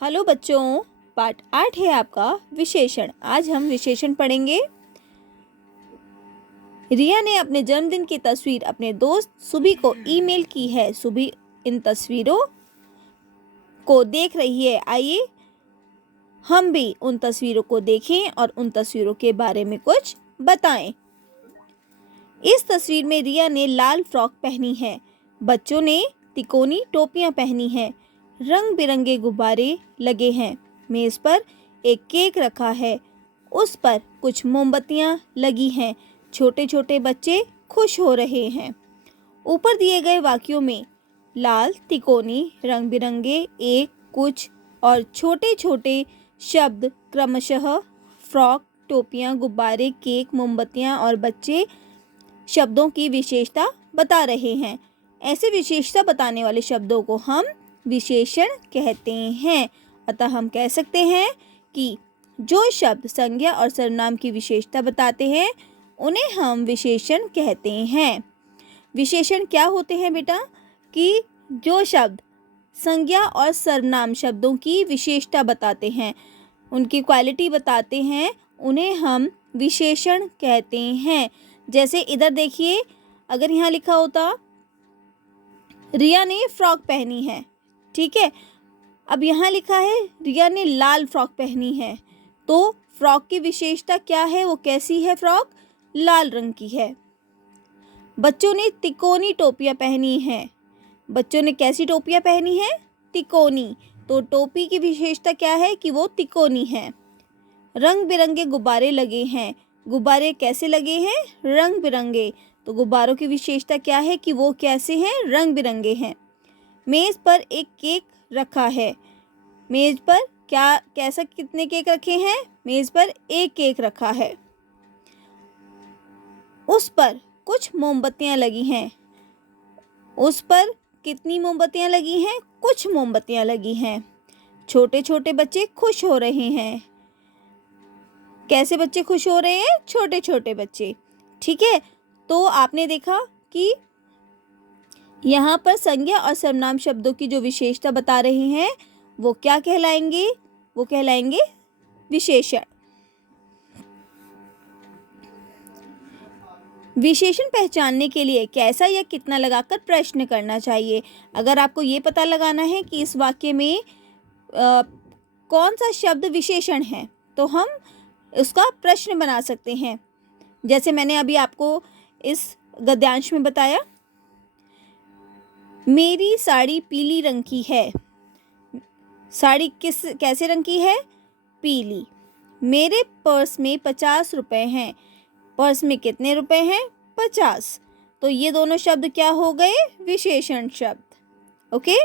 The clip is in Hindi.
हेलो बच्चों, पार्ट 8 है आपका विशेषण। आज हम विशेषण पढ़ेंगे। रिया ने अपने जन्मदिन की तस्वीर अपने दोस्त सुभी को ईमेल की है। सुभी इन तस्वीरों को देख रही है। आइए हम भी उन तस्वीरों को देखें और उन तस्वीरों के बारे में कुछ बताएं। इस तस्वीर में रिया ने लाल फ्रॉक पहनी है। बच्चों ने तिकोनी टोपियां पहनी हैं। रंग बिरंगे गुब्बारे लगे हैं। मेज पर एक केक रखा है। उस पर कुछ मोमबत्तियां लगी हैं। छोटे छोटे बच्चे खुश हो रहे हैं। ऊपर दिए गए वाक्यों में लाल, तिकोनी, रंग बिरंगे, एक, कुछ और छोटे छोटे शब्द क्रमशः फ्रॉक, टोपियां, गुब्बारे, केक, मोमबत्तियां और बच्चे शब्दों की विशेषता बता रहे हैं। ऐसे विशेषता बताने वाले शब्दों को हम विशेषण कहते हैं। अतः हम कह सकते हैं कि जो शब्द संज्ञा और सर्वनाम की विशेषता बताते हैं उन्हें हम विशेषण कहते हैं। विशेषण क्या होते हैं बेटा? कि जो शब्द संज्ञा और सर्वनाम शब्दों की विशेषता बताते हैं, उनकी क्वालिटी बताते हैं, उन्हें हम विशेषण कहते हैं। जैसे इधर देखिए, अगर यहाँ लिखा होता रिया ने फ्रॉक पहनी है, ठीक है। अब यहाँ लिखा है रिया ने लाल फ्रॉक पहनी है, तो फ्रॉक की विशेषता क्या है? वो कैसी है? फ्रॉक लाल रंग की है। बच्चों ने तिकोनी टोपियां पहनी हैं। बच्चों ने कैसी टोपियां पहनी हैं? तिकोनी। तो टोपी की विशेषता क्या है? कि वो तिकोनी है। रंग बिरंगे गुब्बारे लगे हैं। गुब्बारे कैसे लगे हैं? रंग बिरंगे। तो गुब्बारों की विशेषता क्या है? कि वो कैसे हैं? रंग बिरंगे हैं। मेज पर एक केक रखा है। मेज पर कैसा कितने केक रखे हैं? मेज पर एक केक रखा है। उस पर कुछ मोमबत्तियां लगी हैं। उस पर कितनी मोमबत्तियां लगी हैं? कुछ मोमबत्तियां लगी हैं। छोटे छोटे बच्चे खुश हो रहे हैं। कैसे बच्चे खुश हो रहे हैं? छोटे छोटे बच्चे, ठीक है। तो आपने देखा कि यहाँ पर संज्ञा और सर्वनाम शब्दों की जो विशेषता बता रहे हैं वो क्या कहलाएंगे? वो कहलाएंगे विशेषण। विशेषण पहचानने के लिए कैसा या कितना लगाकर प्रश्न करना चाहिए। अगर आपको ये पता लगाना है कि इस वाक्य में कौन सा शब्द विशेषण है, तो हम उसका प्रश्न बना सकते हैं। जैसे मैंने अभी आपको इस गद्यांश में बताया, मेरी साड़ी पीली रंग की है। साड़ी कैसे रंग की है? पीली। मेरे पर्स में 50 रुपए हैं। पर्स में कितने रुपए हैं? 50। तो ये दोनों शब्द क्या हो गए? विशेषण शब्द। ओके।